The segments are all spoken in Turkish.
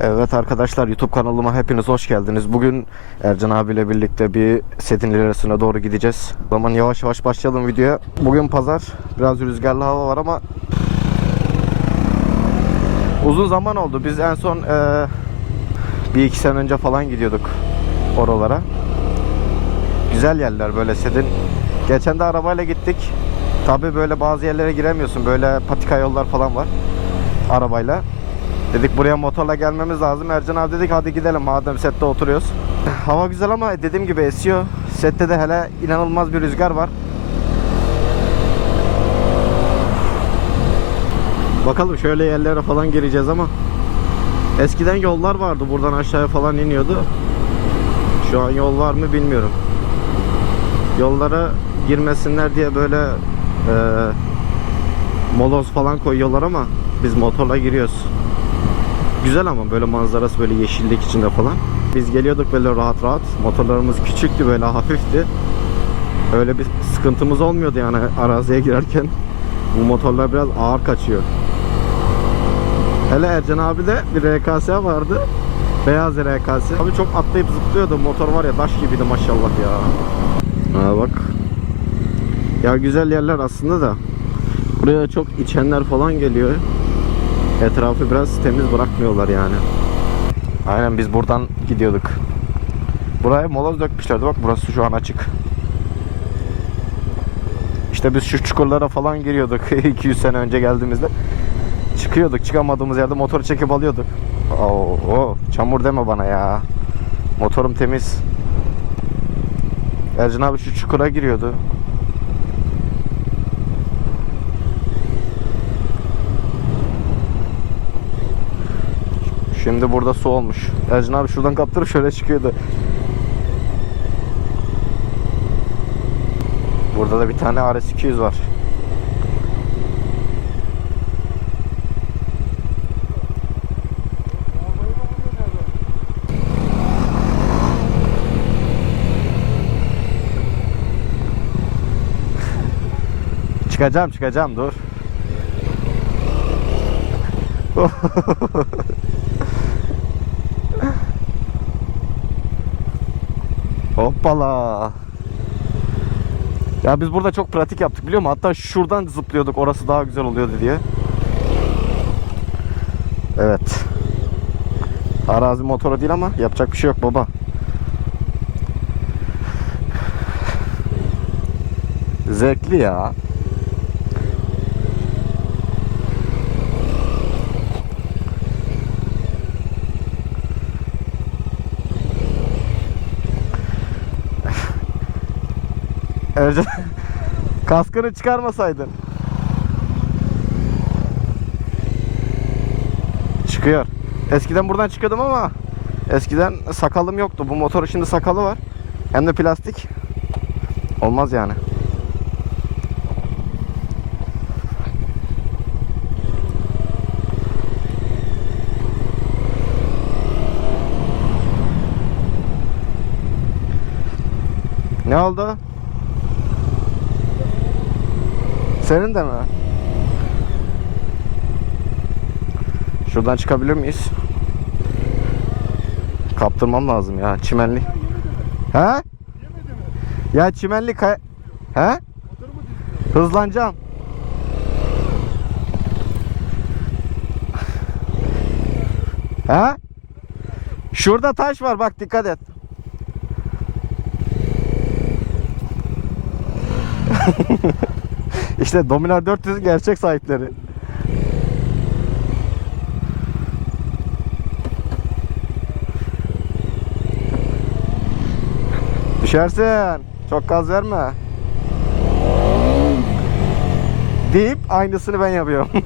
Evet arkadaşlar YouTube kanalıma hepiniz hoş geldiniz. Bugün Ercan abiyle birlikte bir setin ilerisine doğru gideceğiz. O zaman yavaş yavaş başlayalım videoya. Bugün pazar. Biraz rüzgarlı hava var ama uzun zaman oldu. Biz en son eee, bir iki sene önce falan gidiyorduk oralara. Güzel yerler böyle sedin. Geçen de arabayla gittik. Tabi böyle bazı yerlere giremiyorsun. Böyle patika yollar falan var. Arabayla. Dedik buraya motorla gelmemiz lazım. Ercan abi dedik hadi gidelim madem sette oturuyoruz. Hava güzel ama dediğim gibi esiyor. Sette de hele inanılmaz bir rüzgar var. Bakalım şöyle yerlere falan gireceğiz ama eskiden yollar vardı buradan aşağıya falan iniyordu. Şu an yol var mı bilmiyorum. Yollara girmesinler diye böyle e, moloz falan koyuyorlar ama biz motorla giriyoruz. Güzel ama böyle manzarası böyle yeşillik içinde falan. Biz geliyorduk böyle rahat rahat. Motorlarımız küçüktü böyle hafifti. Öyle bir sıkıntımız olmuyordu yani araziye girerken. Bu motorlar biraz ağır kaçıyor. Hele Ercan abi de bir RKS vardı. Beyaz RKS. Abi çok atlayıp zıplıyordu. Motor var ya taş gibiydi maşallah ya. Ha bak. Ya güzel yerler aslında da. Buraya çok içenler falan geliyor. Etrafı biraz temiz bırakmıyorlar yani. Aynen biz buradan gidiyorduk. Buraya moloz dökmüşlerdi bak burası şu an açık. İşte biz şu çukurlara falan giriyorduk 200 sene önce geldiğimizde. Çıkıyorduk çıkamadığımız yerde motoru çekip alıyorduk. Oo, oo, çamur deme bana ya. Motorum temiz. Ercan abi şu çukura giriyordu. Şimdi burada su olmuş. Ercan abi şuradan kaptırıp şöyle çıkıyordu. Burada da bir tane RS200 var. Çıkacağım çıkacağım dur. Hoppala. Ya biz burada çok pratik yaptık biliyor musun? Hatta şuradan zıplıyorduk orası daha güzel oluyordu diye. Evet. Arazi motoru değil ama yapacak bir şey yok baba. Zevkli ya. Ercan kaskını çıkarmasaydın. Çıkıyor. Eskiden buradan çıkıyordum ama eskiden sakalım yoktu. Bu motorun şimdi sakalı var. Hem de plastik. Olmaz yani. Ne oldu? Senin de mi? Şuradan çıkabilir miyiz? Kaptırmam lazım ya çimenli. He? Ya çimenli kay... He? Hızlanacağım. He? Şurada taş var bak dikkat et. İşte Dominar 400 gerçek sahipleri. Düşersin. Çok gaz verme. Deyip aynısını ben yapıyorum.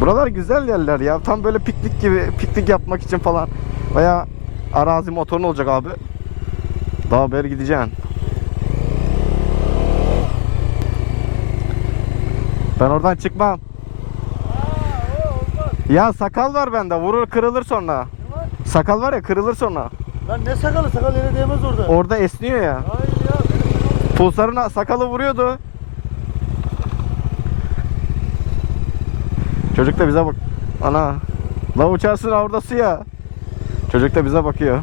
Buralar güzel yerler ya. Tam böyle piknik gibi piknik yapmak için falan. Veya arazi motorun olacak abi. Daha beri gideceksin. Ben oradan çıkmam. Ya sakal var bende. Vurur kırılır sonra. Sakal var ya kırılır sonra. Lan ne sakalı sakal yere değmez orada. Orada esniyor ya. Hayır ya Pulsarın sakalı vuruyordu. Çocuk da bize bak Ana. La uçarsın orada suya. Çocuk da bize bakıyor.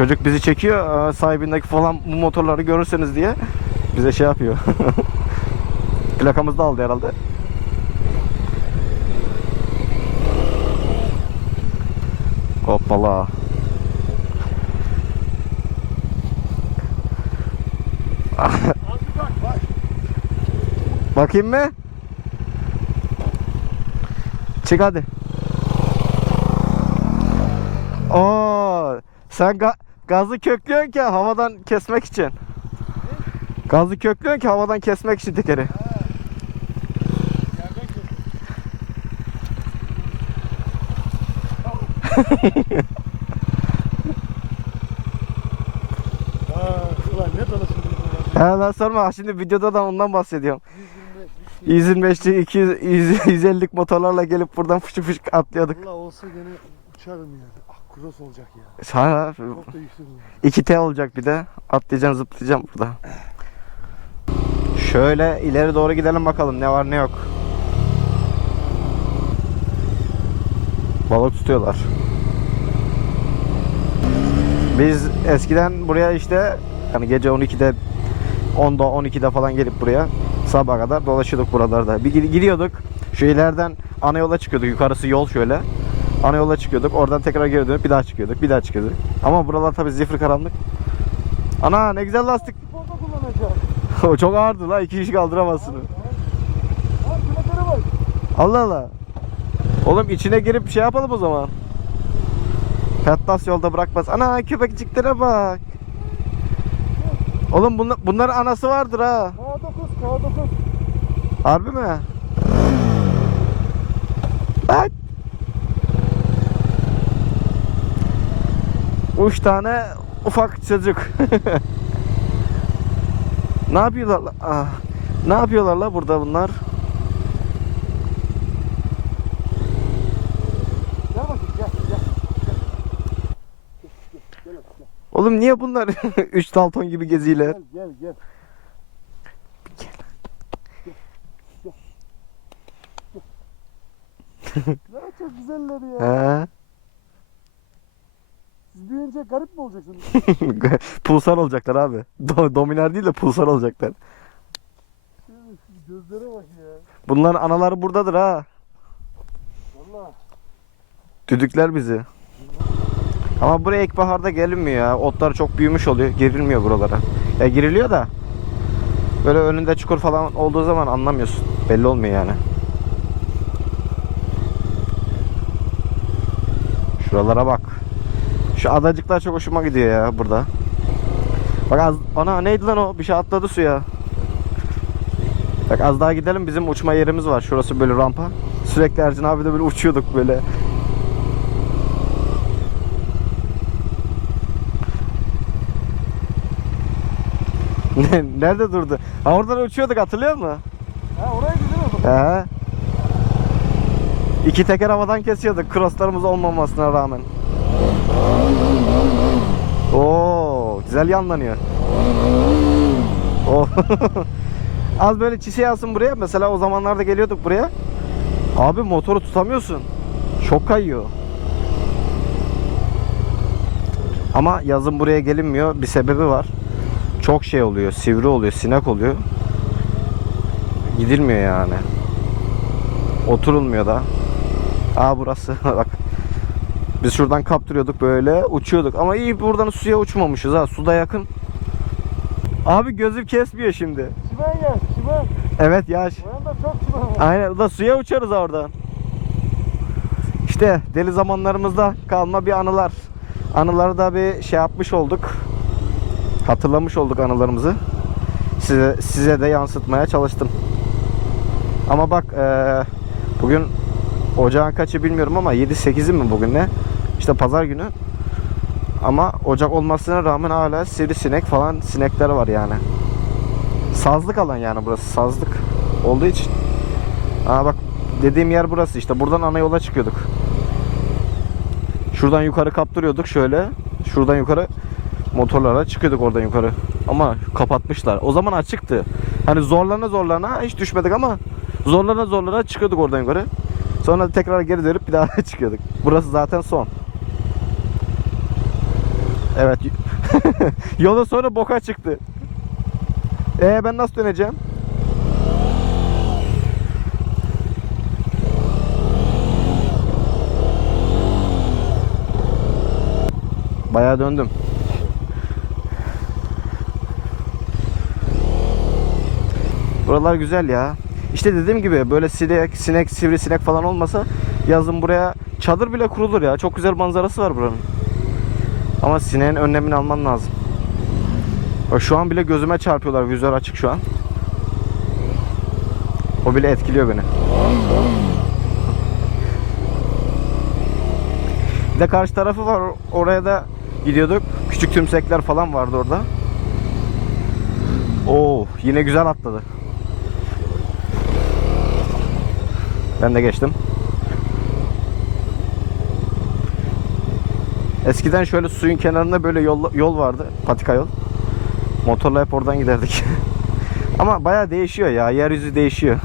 Çocuk bizi çekiyor. Sahibindeki falan bu motorları görürseniz diye bize şey yapıyor. Plakamızı da aldı herhalde. Hoppala. Bakayım mı? Çık hadi. Oo, sen ga- gazı köklüyorsun ki havadan kesmek için. Gazı köklüyorsun ki havadan kesmek için tekeri. Ne He lan sorma şimdi videoda da ondan bahsediyorum. 125 125'lik 200 150'lik motorlarla gelip buradan fışık fışık atlıyorduk. Valla olsa gene uçarım ya. Cross olacak ya. Sana Çok da yüksek olur. 2T olacak bir de. Atlayacağım zıplayacağım burada. Şöyle ileri doğru gidelim bakalım ne var ne yok. Balık tutuyorlar. Biz eskiden buraya işte yani gece 12'de 10'da 12'de falan gelip buraya sabaha kadar dolaşıyorduk buralarda. Bir gid- gidiyorduk. Şu ileriden ana yola çıkıyorduk. Yukarısı yol şöyle. Ana yola çıkıyorduk. Oradan tekrar geri dönüp bir daha çıkıyorduk. Bir daha çıkıyorduk. Ama buralar tabii zifir karanlık. Ana ne güzel lastik. O çok ağırdı la. iki kişi kaldıramazsın. Allah Allah. Oğlum içine girip şey yapalım o zaman. Petlas yolda bırakmaz. Ana köpekciklere bak. Oğlum bunlar, bunların anası vardır ha. K9 K9. Harbi mi? Üç tane ufak çocuk. ne yapıyorlar la? Ah. Ne yapıyorlar la burada bunlar? Gel bakayım gel gel. Gel gel gel. gel. Oğlum niye bunlar 3 Dalton gibi geziyorlar? Gel gel gel. Ya çok güzeller ya. He. Siz büyüyünce garip mi olacaksınız? pulsar olacaklar abi. Do- Dominar değil de pulsar olacaklar. Gözlere bak ya. Bunların anaları buradadır ha. Valla. Düdükler bizi. Ama buraya ilkbaharda gelinmiyor ya. Otlar çok büyümüş oluyor. Girilmiyor buralara. Ya giriliyor da böyle önünde çukur falan olduğu zaman anlamıyorsun. Belli olmuyor yani. Şuralara bak. Şu adacıklar çok hoşuma gidiyor ya burada. Bak az ana neydi lan o? Bir şey atladı suya. Bak az daha gidelim bizim uçma yerimiz var. Şurası böyle rampa. Sürekli Ercan abi de böyle uçuyorduk böyle. Ne- Nerede durdu? Ha oradan uçuyorduk hatırlıyor musun? Ha oraya gidiyor mu? He. İki teker havadan kesiyorduk crosslarımız olmamasına rağmen. Oo, güzel yanlanıyor. Oo. Az böyle çise alsın buraya. Mesela o zamanlarda geliyorduk buraya. Abi motoru tutamıyorsun. Çok kayıyor. Ama yazın buraya gelinmiyor. Bir sebebi var. Çok şey oluyor. Sivri oluyor. Sinek oluyor. Gidilmiyor yani. Oturulmuyor da. Aa burası. Bak. Biz şuradan kaptırıyorduk böyle uçuyorduk. Ama iyi buradan suya uçmamışız ha. Suda yakın. Abi gözüm kesmiyor şimdi. Çimen gel çimen. Evet yaş. O yanda çok çimen var. Aynen da suya uçarız oradan. İşte deli zamanlarımızda kalma bir anılar. Anıları da bir şey yapmış olduk. Hatırlamış olduk anılarımızı. Size size de yansıtmaya çalıştım. Ama bak eee, bugün ocağın kaçı bilmiyorum ama 7-8'i mi bugün ne? İşte pazar günü. Ama ocak olmasına rağmen hala sivrisinek falan sinekler var yani. Sazlık alan yani burası sazlık olduğu için. Aa bak dediğim yer burası işte. Buradan ana yola çıkıyorduk. Şuradan yukarı kaptırıyorduk şöyle. Şuradan yukarı motorlara çıkıyorduk oradan yukarı. ama kapatmışlar. O zaman açıktı. Hani zorlana zorlana hiç düşmedik ama zorlana zorlana çıkıyorduk oradan yukarı. Sonra tekrar geri dönüp bir daha çıkıyorduk. Burası zaten son. Evet. Yola sonra boka çıktı. Ee ben nasıl döneceğim? Bayağı döndüm. Buralar güzel ya. İşte dediğim gibi böyle sinek, sinek, sivrisinek falan olmasa yazın buraya çadır bile kurulur ya. Çok güzel manzarası var buranın. Ama sineğin önlemini alman lazım. Şu an bile gözüme çarpıyorlar. Vizör açık şu an. O bile etkiliyor beni. Bir de karşı tarafı var. Oraya da gidiyorduk. Küçük tümsekler falan vardı orada. Oo, yine güzel atladı. Ben de geçtim. Eskiden şöyle suyun kenarında böyle yol, yol vardı. Patika yol. Motorla hep oradan giderdik. Ama bayağı değişiyor ya. Yeryüzü değişiyor.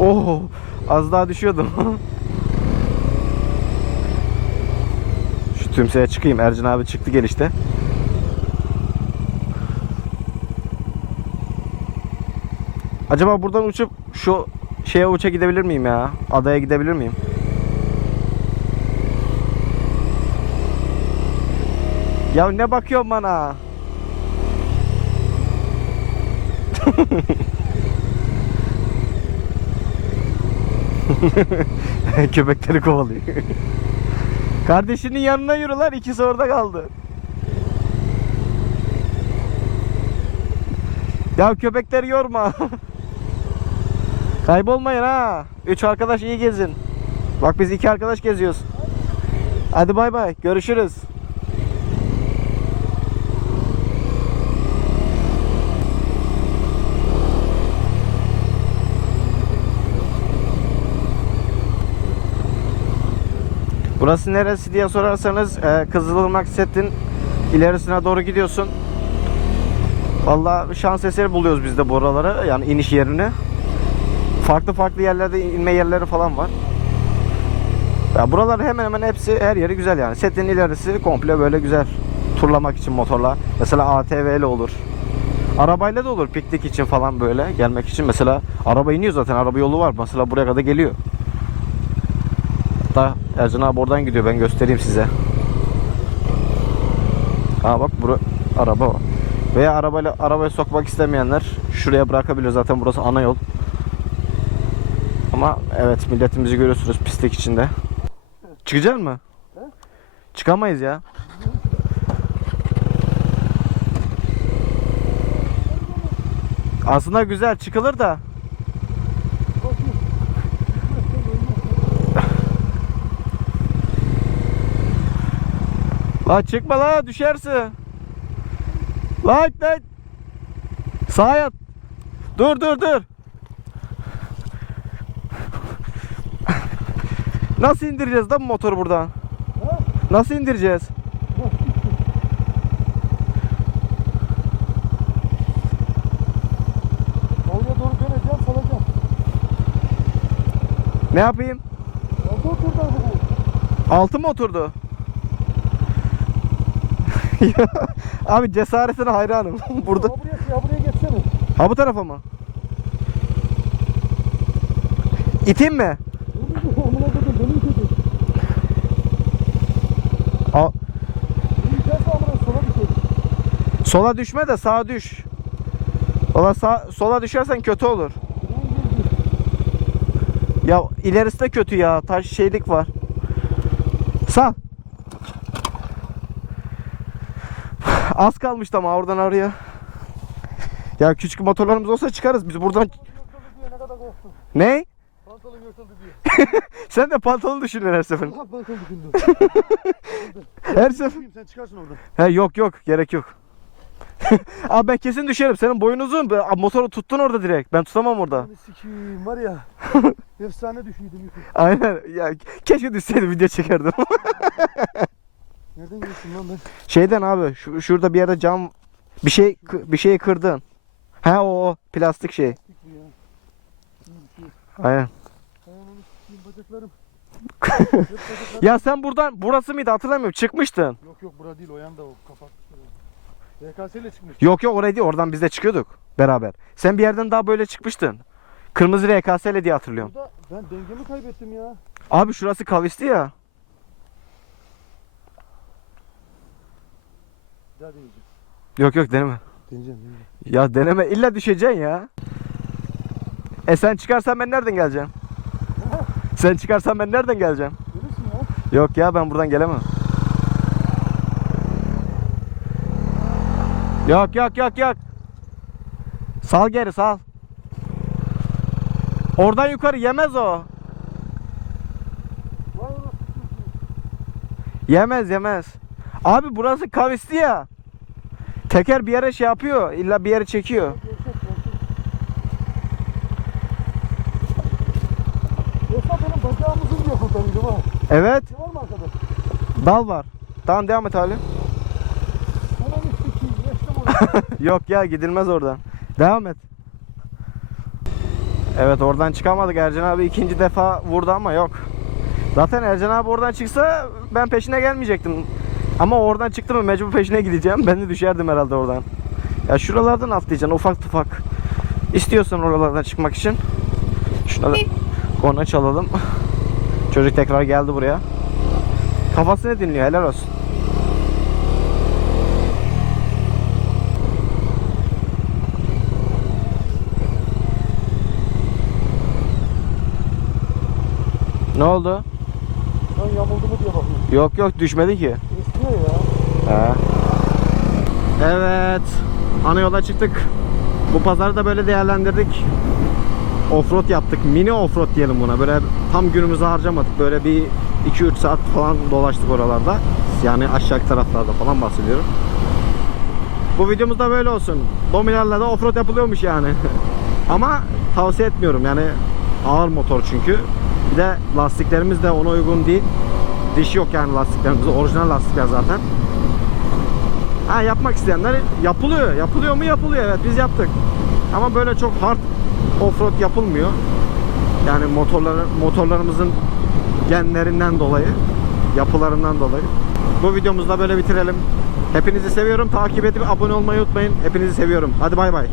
Oo, az daha düşüyordum. Şu tümseye çıkayım. Ercan abi çıktı gelişte. Acaba buradan uçup şu şeye uça gidebilir miyim ya? Adaya gidebilir miyim? Ya ne bakıyorsun bana? Köpekleri kovalıyor. Kardeşinin yanına yürü lan ikisi orada kaldı. Ya köpekleri yorma. Kaybolmayın ha. Üç arkadaş iyi gezin. Bak biz iki arkadaş geziyoruz. Hadi bay bay. Görüşürüz. Burası neresi diye sorarsanız e, Kızılırmak Set'in ilerisine doğru gidiyorsun. Vallahi şans eseri buluyoruz biz de buraları yani iniş yerini. Farklı farklı yerlerde inme yerleri falan var. Ya buralar hemen hemen hepsi her yeri güzel yani. Setin ilerisi komple böyle güzel. Turlamak için motorla. Mesela ATV ile olur. Arabayla da olur piknik için falan böyle gelmek için. Mesela araba iniyor zaten araba yolu var. Mesela buraya kadar geliyor. Hatta Ercan abi oradan gidiyor ben göstereyim size. Aa bak bura araba var. Veya arabayla arabaya sokmak istemeyenler şuraya bırakabiliyor zaten burası ana yol. Ama evet milletimizi görüyorsunuz pislik içinde. Çıkacak mı? He? Çıkamayız ya. Aslında güzel çıkılır da. La çıkma la düşersin. Lan lan. Sağa yat. Dur dur dur. Nasıl indireceğiz lan bu motoru buradan? Nasıl indireceğiz? Oraya doğru döneceğim, salacağım. Ne yapayım? Orada oturdu. Altı mı oturdu? Abi cesaretine hayranım. Burada. Ha buraya, ya buraya geçsene. Ha bu tarafa mı? İteyim mi? Al. Sola düşme de sağa düş. Valla sağ, sola düşersen kötü olur. Ya ilerisi de kötü ya. Taş şeylik var. Sağ. Az kalmıştı ama oradan oraya. Ya küçük motorlarımız olsa çıkarız. Biz buradan... Ne? Pantolon yırtıldı diye. Sen de pantolon düşünün her seferinde. Ha pantolon düşündüm. Her sefer. Sen çıkarsın oradan. He yok yok gerek yok. Abi ben kesin düşerim. Senin boyun uzun. Abi Motoru tuttun orada direkt. Ben tutamam orada. Sikiyim var ya. Efsane düşüydüm. Aynen. Ya keşke düşseydim video çekerdim. Nereden geçtim lan ben? Şeyden abi şu, şurada bir yerde cam bir şey bir şeyi kırdın. He o, o plastik şey. Şey. Aynen. Bacaklarım. Ya sen buradan burası mıydı hatırlamıyorum çıkmıştın. Yok yok bura değil o yanda o kapak. VKS ile çıkmış. Yok yok oraya değil oradan biz de çıkıyorduk beraber. Sen bir yerden daha böyle çıkmıştın. Kırmızı RKS'le diye hatırlıyorum. Burada ben dengemi kaybettim ya. Abi şurası kavisti ya. Bir daha deneyeceğim. Yok yok deneme. Deneyeceğim deneyeceğim. Ya deneme illa düşeceksin ya. E sen çıkarsan ben nereden geleceğim? Sen çıkarsan ben nereden geleceğim? Ya. Yok ya ben buradan gelemem. Yok yok yok yok. Sal geri sal. Oradan yukarı yemez o. Yemez yemez. Abi burası kavisti ya. Teker bir yere şey yapıyor. illa bir yere çekiyor. Yoksa benim bacağımızın diye kurtarıyordum ha. Evet. Ne var mı arkada? Dal var. Tamam devam et Ali. Hemen. Geçtim oraya. Yok ya gidilmez oradan. Devam et. Evet oradan çıkamadık. Ercan abi ikinci defa vurdu ama yok. Zaten Ercan abi oradan çıksa ben peşine gelmeyecektim. Ama oradan çıktı mı mecbur peşine gideceğim. Ben de düşerdim herhalde oradan. Ya şuralardan atlayacaksın ufak ufak. İstiyorsan oralardan çıkmak için. Şuna da korna çalalım. Çocuk tekrar geldi buraya. Kafasını dinliyor helal olsun. Ne oldu? Lan yamuldu mu diye bakıyorum. Yok yok düşmedi ki. He. Evet. Ana yola çıktık. Bu pazarı da böyle değerlendirdik. Offroad yaptık. Mini offroad diyelim buna. Böyle tam günümüzü harcamadık. Böyle bir 2-3 saat falan dolaştık oralarda. Yani aşağı taraflarda falan bahsediyorum. Bu videomuz da böyle olsun. Dominar'la da offroad yapılıyormuş yani. Ama tavsiye etmiyorum. Yani ağır motor çünkü. Bir de lastiklerimiz de ona uygun değil. Dişi yok yani lastiklerimizde. Orijinal lastikler zaten. Ha yapmak isteyenler yapılıyor. Yapılıyor mu? Yapılıyor. Evet biz yaptık. Ama böyle çok hard offroad yapılmıyor. Yani motorları motorlarımızın genlerinden dolayı, yapılarından dolayı. Bu videomuzu da böyle bitirelim. Hepinizi seviyorum. Takip edip abone olmayı unutmayın. Hepinizi seviyorum. Hadi bay bay.